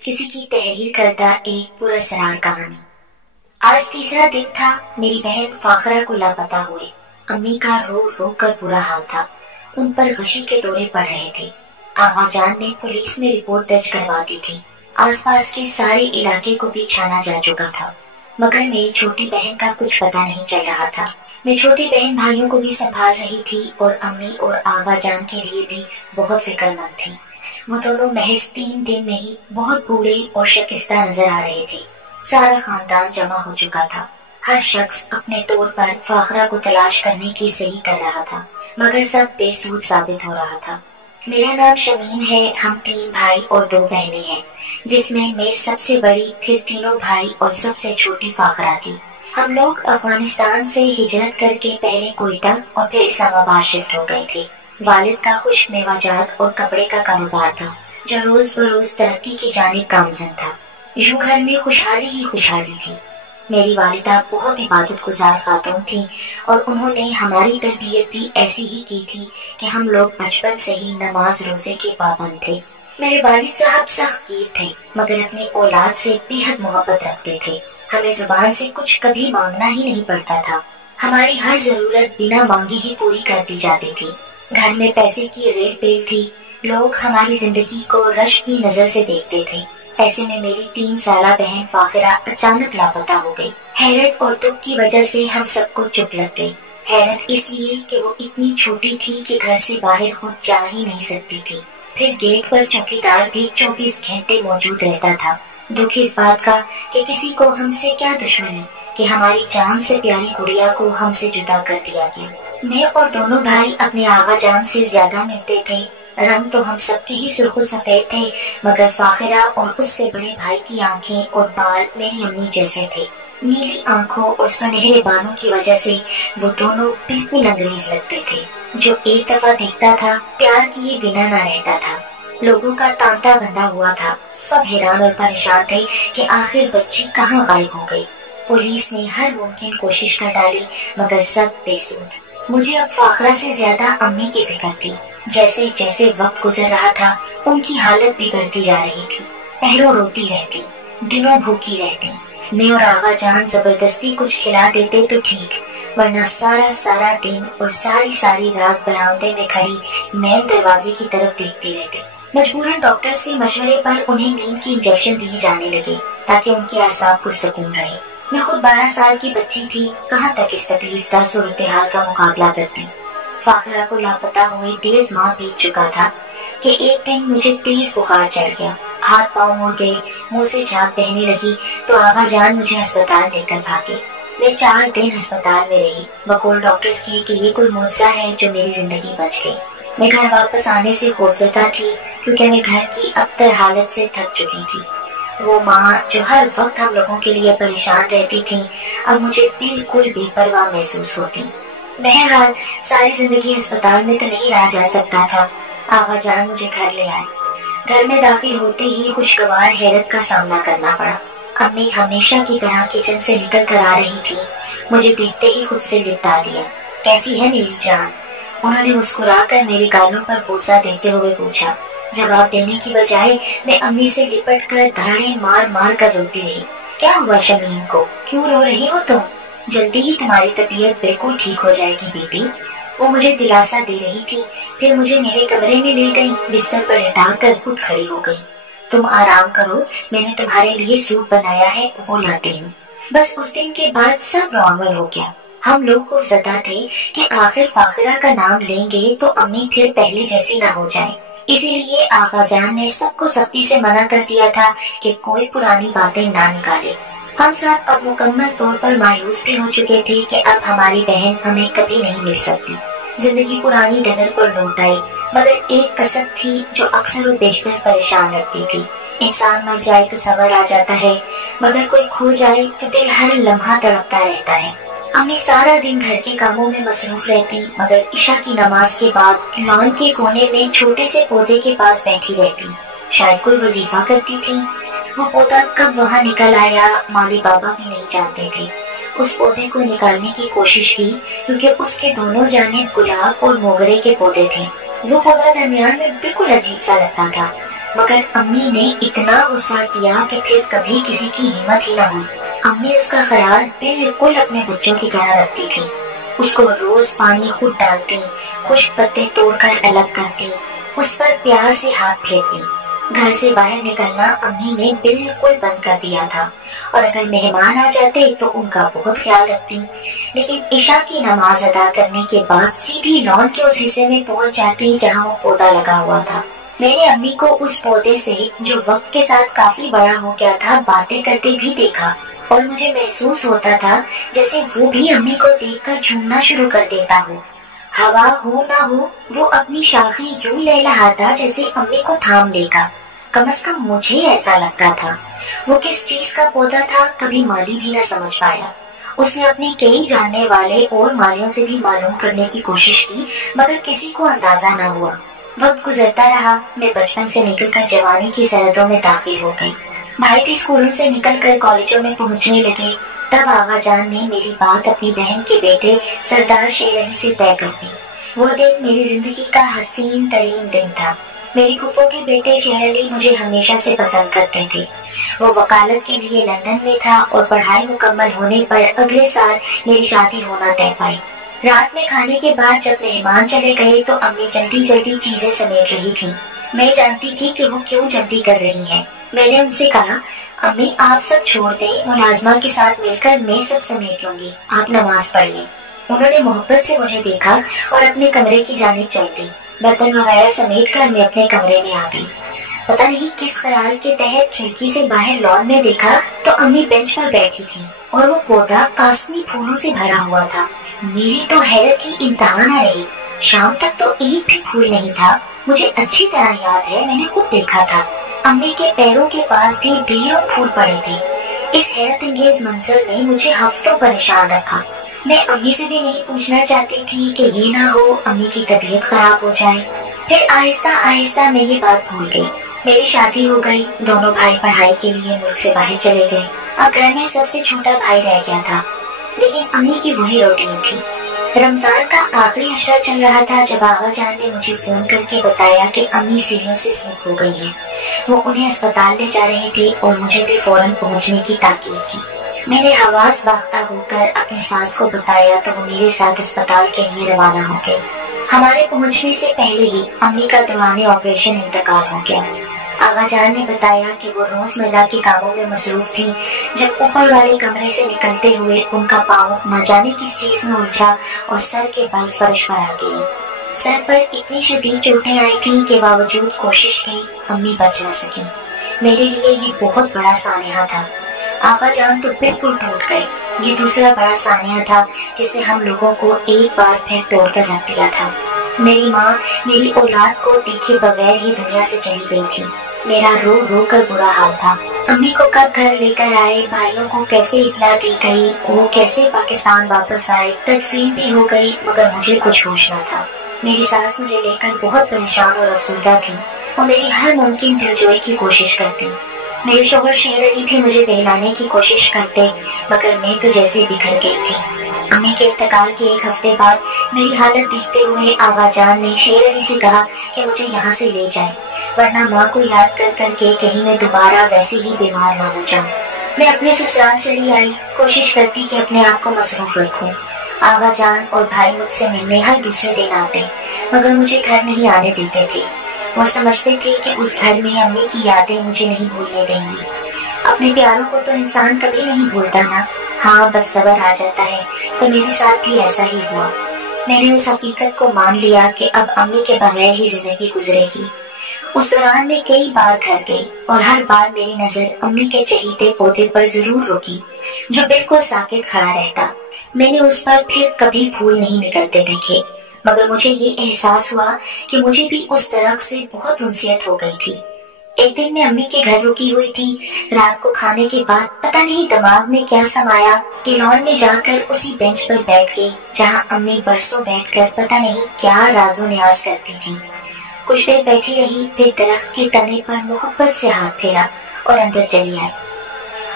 کسی کی تحریر کردہ ایک پراسرار کہانی۔ آج تیسرا دن تھا میری بہن فاخرہ کو لاپتہ ہوئے۔ امی کا رو رو کر برا حال تھا، ان پر غشی کے دورے پڑ رہے تھے۔ آغا جان نے پولیس میں رپورٹ درج کروا دی تھی، آس پاس کے سارے علاقے کو بھی چھانا جا چکا تھا، مگر میری چھوٹی بہن کا کچھ پتہ نہیں چل رہا تھا۔ میں چھوٹی بہن بھائیوں کو بھی سنبھال رہی تھی اور امی اور آغا جان کے لیے بھی بہت فکر مند تھی۔ وہ دونوں محض 3 دن میں ہی بہت بوڑھے اور شکستہ نظر آ رہے تھے۔ سارا خاندان جمع ہو چکا تھا، ہر شخص اپنے طور پر فاخرہ کو تلاش کرنے کی صحیح کر رہا تھا، مگر سب بے سود ثابت ہو رہا تھا۔ میرا نام شمین ہے، ہم 3 بھائی اور 2 بہنیں ہیں، جس میں سب سے بڑی، پھر تینوں بھائی اور سب سے چھوٹی فاخرہ تھی۔ ہم لوگ افغانستان سے ہجرت کر کے پہلے کوئٹہ اور پھر اسلام آباد شفٹ ہو گئے تھے۔ والد کا خشک میوہ جات اور کپڑے کا کاروبار تھا، جو روز بروز ترقی کی جانب گامزن تھا۔ یوں گھر میں خوشحالی ہی خوشحالی تھی۔ میری والدہ بہت عبادت گزار خاتون تھی اور انہوں نے ہماری تربیت بھی ایسی ہی کی تھی کہ ہم لوگ بچپن سے ہی نماز روزے کے پابند تھے۔ میرے والد صاحب سخت گیر تھے، مگر اپنی اولاد سے بے حد محبت رکھتے تھے۔ ہمیں زبان سے کچھ کبھی مانگنا ہی نہیں پڑتا تھا، ہماری ہر ضرورت بنا مانگے ہی پوری کر دی جاتی تھی۔ گھر میں پیسے کی ریل پیل تھی، لوگ ہماری زندگی کو رشک کی نظر سے دیکھتے تھے۔ ایسے میں میری 3 سالہ بہن فاخرہ اچانک لاپتہ ہو گئی۔ حیرت اور دکھ کی وجہ سے ہم سب کو چپ لگ گئی۔ حیرت اس لیے کہ وہ اتنی چھوٹی تھی کہ گھر سے باہر خود جا ہی نہیں سکتی تھی، پھر گیٹ پر چوکیدار بھی 24 گھنٹے موجود رہتا تھا۔ دکھ اس بات کا کہ کسی کو ہم سے کیا دشمنی کہ ہماری جان سے پیاری گڑیا کو ہم سے جدا کر دیا گیا۔ میں اور دونوں بھائی اپنے آغا جان سے زیادہ ملتے تھے، رنگ تو ہم سب کے ہی سرخ و سفید تھے، مگر فاخرہ اور اس سے بڑے بھائی کی آنکھیں اور بال میری امی جیسے تھے۔ نیلی آنکھوں اور سنہرے بالوں کی وجہ سے وہ دونوں بالکل انگریز لگتے تھے، جو ایک دفعہ دیکھتا تھا پیار کیے بنا نہ رہتا تھا۔ لوگوں کا تانتا بندھا ہوا تھا، سب حیران اور پریشان تھے کہ آخر بچی کہاں غائب ہو گئی۔ پولیس نے ہر ممکن کوشش کر ڈالی، مگر سب بے سود۔ مجھے اب فاخرہ سے زیادہ امی کی فکر تھی۔ جیسے جیسے وقت گزر رہا تھا ان کی حالت بگڑتی جا رہی تھی، پہروں روتی رہتی، دنوں بھوکی رہتی۔ میں اور آغا جان زبردستی کچھ کھلا دیتے تو ٹھیک، ورنہ سارا دن اور ساری رات برآمدے میں کھڑی مین دروازے کی طرف دیکھتی رہتی۔ مجبوراً ڈاکٹرز کے مشورے پر انہیں نیند کی انجیکشن دیے جانے لگے تاکہ ان کے اعصاب پرسکون رہے۔ میں خود 12 سال کی بچی تھی، کہاں تک اس تکلیف دہ صورتحال کا مقابلہ کرتی۔ فاخرہ کو لاپتہ ہوئے 1.5 ماہ بیت چکا تھا کہ ایک دن مجھے تیز بخار چڑھ گیا، ہاتھ پاؤں مڑ گئے، منہ سے جھاگ بہنے لگی تو آغا جان مجھے ہسپتال لے کر بھاگے۔ میں 4 دن ہسپتال میں رہی، بقول ڈاکٹرز کی کہ یہ کوئی معجزہ ہے جو میری زندگی بچ گئی۔ میں گھر واپس آنے سے خوفزدہ تھی کیونکہ میں گھر کی ابتر حالت سے تھک چکی تھی۔ وہ ماں جو ہر وقت ہم لوگوں کے لیے پریشان رہتی تھی، اب مجھے بالکل بے پرواہ محسوس ہوتی۔ بہرحال ساری زندگی ہسپتال میں تو نہیں رہا جا سکتا تھا۔ آغا جان مجھے گھر لے آئے۔ گھر میں داخل ہوتے ہی خوشگوار حیرت کا سامنا کرنا پڑا۔ امی ہمیشہ کی طرح کچن سے نکل کر آ رہی تھی، مجھے دیکھتے ہی خود سے لپٹا دیا۔ کیسی ہے میری جان؟ انہوں نے مسکرا کر میرے گالوں پر بوسہ دیتے ہوئے پوچھا۔ جواب دینے کی بجائے میں امی سے لپٹ کر دھاڑے مار کر روتی رہی۔ کیا ہوا شمیم کو؟ کیوں رو رہی ہو تم؟ جلدی ہی تمہاری طبیعت بالکل ٹھیک ہو جائے گی بیٹی، وہ مجھے دلاسا دے رہی تھی، پھر مجھے میرے کمرے میں لے گئی، بستر پر لٹا کر خود کھڑی ہو گئی۔ تم آرام کرو، میں نے تمہارے لیے سوپ بنایا ہے، وہ لاتی ہوں۔ بس اس دن کے بعد سب نارمل ہو گیا۔ ہم لوگ خوفزدہ تھے کہ آخر فاخرہ کا نام لیں گے تو امی پھر پہلے جیسی نہ ہو جائے، اسی لیے آغا جان نے سب کو سختی سے منع کر دیا تھا کہ کوئی پرانی باتیں نہ نکالے۔ ہم سب اب مکمل طور پر مایوس بھی ہو چکے تھے کہ اب ہماری بہن ہمیں کبھی نہیں مل سکتی۔ زندگی پرانی ڈگر پر لوٹ آئی، مگر ایک کسر تھی جو اکثر و بیشتر پریشان رکھتی تھی۔ انسان مر جائے تو صبر آ جاتا ہے، مگر کوئی کھو جائے تو دل ہر لمحہ تڑپتا رہتا ہے۔ امی سارا دن گھر کے کاموں میں مصروف رہتی، مگر عشاء کی نماز کے بعد لان کے کونے میں چھوٹے سے پودے کے پاس بیٹھی رہتی، شاید کوئی وظیفہ کرتی تھی۔ وہ پودا کب وہاں نکل آیا مالی بابا بھی نہیں جانتے تھے۔ اس پودے کو نکالنے کی کوشش کی کیونکہ اس کے دونوں جانب گلاب اور موگرے کے پودے تھے۔ وہ پودا درمیان میں بالکل عجیب سا لگتا تھا، मगर अम्मी ने इतना गुस्सा किया कि फिर कभी किसी की हिम्मत ही ना हुई। अम्मी उसका ख्याल बिल्कुल अपने बच्चों की तरह रखती थी। उसको रोज पानी खुद डालती, खुश्क पत्ते तोड़कर अलग करती, उस पर प्यार से हाथ फेरती। घर से बाहर निकलना अम्मी ने बिल्कुल बंद कर दिया था और अगर मेहमान आ जाते तो उनका बहुत ख्याल रखती। लेकिन इशा की नमाज अदा करने के बाद सीधी लॉन के उस हिस्से में पहुंच जाती जहां वो पौधा लगा हुआ था। मैंने अम्मी को उस पौधे से, जो वक्त के साथ काफी बड़ा हो गया था, बातें करते भी देखा और मुझे महसूस होता था जैसे वो भी अम्मी को देखकर झूमना शुरू कर देता हो। हवा हो ना हो, वो अपनी शाखें यूं लहलहाता जैसे अम्मी को थाम लेगा। कम से कम मुझे ऐसा लगता था। वो किस चीज का पौधा था कभी माली भी न समझ पाया। उसने अपने कई जानने वाले और मालियों से भी मालूम करने की कोशिश की, मगर किसी को अंदाजा न हुआ। वक्त गुजरता रहा। मैं बचपन से निकलकर जवानी की सरहदों में दाखिल हो गई। भाई भी स्कूलों से निकलकर कॉलेजों में पहुंचने लगे। तब आगा जान ने मेरी बात अपनी बहन के बेटे सरदार शेर अली से तय कर दी। वो दिन मेरी जिंदगी का हसीन तरीन दिन था। मेरी फूफो के बेटे शेर अली मुझे हमेशा से पसंद करते थे। वो वकालत के लिए लंदन में था और पढ़ाई मुकम्मल होने पर अगले साल मेरी शादी होना तय पाई। रात में खाने के बाद जब मेहमान चले गए तो अम्मी जल्दी जल्दी चीजें समेट रही थी। मैं जानती थी कि वो क्यों जल्दी कर रही हैं। मैंने उनसे कहा, अम्मी आप सब छोड़ दें, मुलाजमा के साथ मिलकर मैं सब समेट लूंगी, आप नमाज पढ़ लें। उन्होंने मोहब्बत से मुझे देखा और अपने कमरे की जानिब चल दी। बर्तन वगैरह समेट कर मैं अपने कमरे में आ गई। पता नहीं किस ख्याल के तहत खिड़की से बाहर लॉन में देखा तो अम्मी बेंच पर बैठी थी और वो पौधा कास्मी फूलों से भरा हुआ था। मेरी तो हैरत की इंतहा न रही। शाम तक तो एक भी फूल नहीं था। मुझे अच्छी तरह याद है, मैंने खुद देखा था। अम्मी के पैरों के पास भी ढेरों फूल पड़े थे। इस हैरत अंगेज मंजर ने मुझे हफ्तों परेशान रखा। मैं अम्मी से भी नहीं पूछना चाहती थी कि ये ना हो अम्मी की तबीयत खराब हो जाए। फिर आहिस्ता आहिस्ता मैं ये बात भूल गई। मेरी शादी हो गई। दोनों भाई पढ़ाई के लिए मुल्क से बाहर चले गए। अब घर में सबसे छोटा भाई रह गया था, लेकिन अम्मी की वही रूटीन थी। रमजान का आखिरी अशरा चल रहा था जब आगा जान ने मुझे फोन करके बताया कि अम्मी सीढ़ियों से स्लिप हो गई हैं। वो उन्हें अस्पताल ले जा रहे थे और मुझे भी फौरन पहुंचने की ताकीद की। मैंने हवास बाख्ता होकर अपनी सास को बताया तो वो मेरे साथ अस्पताल के लिए रवाना हो गई। हमारे पहुंचने से पहले ही अम्मी का दौरान ऑपरेशन इंतकाल हो गया। आगा जान ने बताया कि वो रोजमर्रा के कामों में मसरूफ थी जब ऊपर वाले कमरे से निकलते हुए उनका पाँव न जाने किस चीज में उलझा और सर के बल फर्श पर आ गई। सर पर इतनी शदीद चोटें आई थी कि बावजूद कोशिश की अम्मी बच न सकी। मेरे लिए ये बहुत बड़ा सानिया था। आगा जान तो बिल्कुल टूट गए। ये दूसरा बड़ा सानिया था जिसे हम लोगों को एक बार फिर तोड़कर रख दिया था। मेरी माँ मेरी औलाद को देखे बगैर ही दुनिया से चली गई थी। मेरा रो रो कर बुरा हाल था। अम्मी को कब घर लेकर आए, भाइयों को कैसे इत्तला दी गई, वो कैसे पाकिस्तान वापस आए, तदफीन भी हो गई, मगर मुझे कुछ होश न था। मेरी सास मुझे लेकर बहुत परेशान और अफसुर्दा थी। वो मेरी हर मुमकिन दिलजोई की कोशिश करती। मेरे शोहर शेर अली भी मुझे बहलाने की कोशिश करते, मगर मैं तो जैसे बिखर गई थी। अम्मी के इंतकाल के एक हफ्ते बाद मेरी हालत देखते हुए आगा जान ने शेर अली से कहा कि मुझे यहाँ से ले जाए, वरना माँ को याद कर करके कहीं मैं दोबारा वैसे ही बीमार ना हो जाऊं। मैं अपने ससुराल चली आई, कोशिश करती कि अपने आप को मसरूफ रखूं। आगा जान और भाई मुझसे मिलने हर दूसरे दिन आते, मगर मुझे घर नहीं आने देते थे। वो समझते थे कि उस घर में अम्मी की यादें मुझे नहीं भूलने देंगी। अपने प्यारों को तो इंसान कभी नहीं भूलता ना। हाँ, बस सब्र आ जाता है। तो मेरे साथ भी ऐसा ही हुआ। मैंने उस हकीकत को मान लिया कि अब अम्मी के बगैर ही जिंदगी गुजरेगी। उस दौरान मैं कई बार घर गई और हर बार मेरी नजर अम्मी के चहीते पौधे पर जरूर रुकी, जो बिल्कुल साकित खड़ा रहता। मैंने उस पर फिर कभी फूल नहीं निकलते देखे, मगर मुझे ये एहसास हुआ कि मुझे भी उस दरख्त से बहुत उनसियत हो गई थी। एक दिन मैं अम्मी के घर रुकी हुई थी। रात को खाने के बाद पता नहीं दिमाग में क्या समाया कि लॉन में जाकर उसी बेंच पर बैठ गई जहां अम्मी बरसों बैठकर पता नहीं क्या राजो न्याज करती थी। कुछ देर बैठी रही, फिर दरख्त के तने पर मोहब्बत से हाथ फेरा और अंदर चली आई।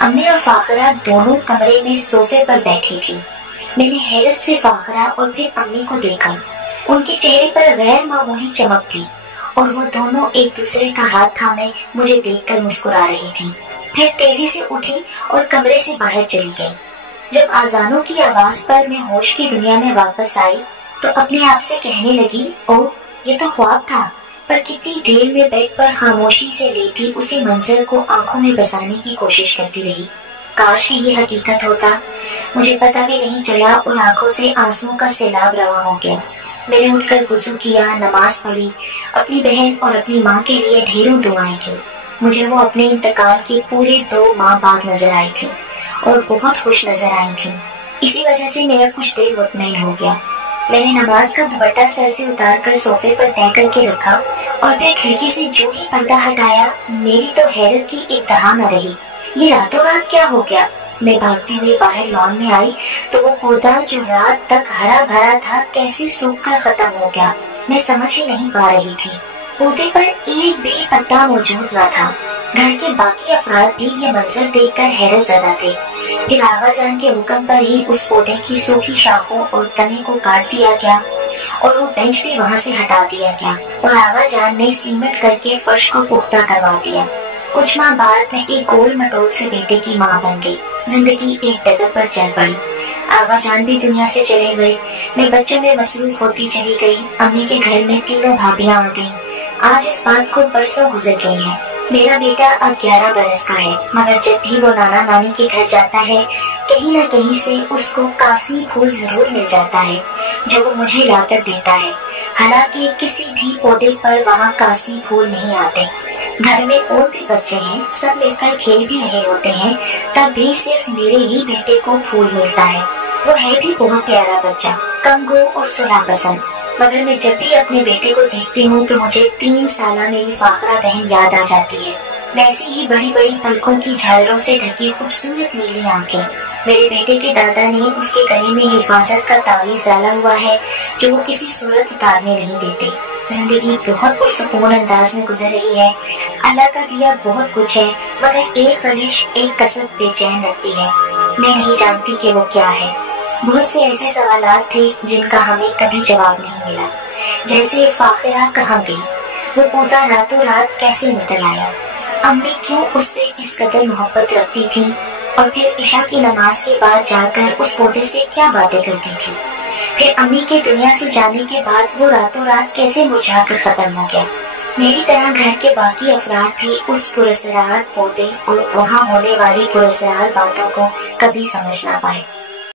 अम्मी और फाखरा दोनों कमरे में सोफे पर बैठी थी। मैंने हैरत से फाखरा और फिर अम्मी को देखा। उनके चेहरे पर गैर मामूली चमक थी और वो दोनों एक दूसरे का हाथ थामे मुझे देखकर मुस्कुरा रही थी। फिर तेजी से उठी और कमरे से बाहर चली गई। जब आजानों की आवाज पर मैं होश की दुनिया में वापस आई तो अपने आप से कहने लगी, ओह ये तो ख्वाब था। पर कितनी देर में बेड पर खामोशी से लेटी उसी मंजर को आंखों में बसाने की कोशिश करती रही। काश कि ये हकीकत होता। मुझे पता भी नहीं चला और आंखों से आंसुओं का सैलाब रवा हो गया। मैंने उठकर वुजू किया, नमाज पढ़ी, अपनी बहन और अपनी माँ के लिए ढेरों दुआएं की। मुझे वो अपने इंतकाल के पूरे 2 माह बाद नजर आई थी और बहुत खुश नजर आई थी। इसी वजह से मेरा कुछ दिल मुतमईन हो गया। मैंने नमाज का दुपट्टा सर से उतार कर सोफे पर तय करके रखा और फिर खिड़की से जो ही पर्दा हटाया, मेरी तो हैरत की इंतहा न रही। ये रातों रात क्या हो गया। मैं भागती हुई बाहर लॉन में आई तो वो पौधा जो रात तक हरा भरा था कैसे सूख कर खत्म हो गया, मैं समझ ही नहीं पा रही थी। पौधे पर एक भी पत्ता मौजूद न था। घर के बाकी अफराद भी ये मंजर देखकर हैरत ज़दा थे। फिर आगा जान के हुक्म पर ही उस पौधे की सूखी शाखों और तने को काट दिया गया और वो बेंच भी वहाँ से हटा दिया गया और आगा जान ने सीमेंट करके फर्श को पुख्ता करवा दिया। कुछ माह बाद मैं एक गोल मटोल से बेटे की माँ बन गई। जिंदगी एक डगर पर चल पड़ी। आगा जान भी दुनिया से चले गए। मैं बच्चों में मसरूफ होती चली गई। अम्मी के घर में 3 भाभियां आ गईं। आज इस बात को बरसों गुजर गए हैं। मेरा बेटा अब 11 बरस का है, मगर जब भी वो नाना नानी के घर जाता है कहीं न कहीं से उसको कासनी फूल जरूर मिल जाता है जो वो मुझे लाकर देता है। हालांकि किसी भी पौधे पर वहाँ कासनी फूल नहीं आते। घर में और भी बच्चे हैं, सब मिलकर खेल भी रहे होते हैं, तब भी सिर्फ मेरे ही बेटे को फूल मिलता है। वो है भी बहुत प्यारा बच्चा, कम गो और सुलह पसंद। मगर मैं जब भी अपने बेटे को देखती हूँ तो मुझे 3 साला मेरी फाखरा बहन याद आ जाती है। वैसी ही बड़ी बड़ी पलकों की झालरों से ढकी खूबसूरत नीली आंखें। मेरे बेटे के दादा ने उसके गले में हिफाजत का तावीज डाला हुआ है जो वो किसी सूरत उतारने नहीं देते। जिंदगी बहुत पुरसुकून अंदाज में गुजर रही है। अल्लाह का दिया बहुत कुछ है, मगर एक खलिश एक कसरत बेचैन रखती है। मैं नहीं जानती कि वो क्या है। बहुत से ऐसे सवालात थे जिनका हमें कभी जवाब नहीं मिला, जैसे फाखिरा कहाँ गई, वो पौधा रातों रात कैसे निकल आया, अम्मी क्यों उससे इस कदर मोहब्बत रखती थी और फिर इशा की नमाज के बाद जाकर उस पौधे से क्या बातें करती थी। फिर अम्मी के दुनिया से जाने के बाद वो रातों रात कैसे मुरझा कर खत्म हो गया। मेरी तरह घर के बाकी अफराद भी उस पुरस्कार पौधे और वहाँ होने वाली पुरस्कार बातों को कभी समझ ना पाए।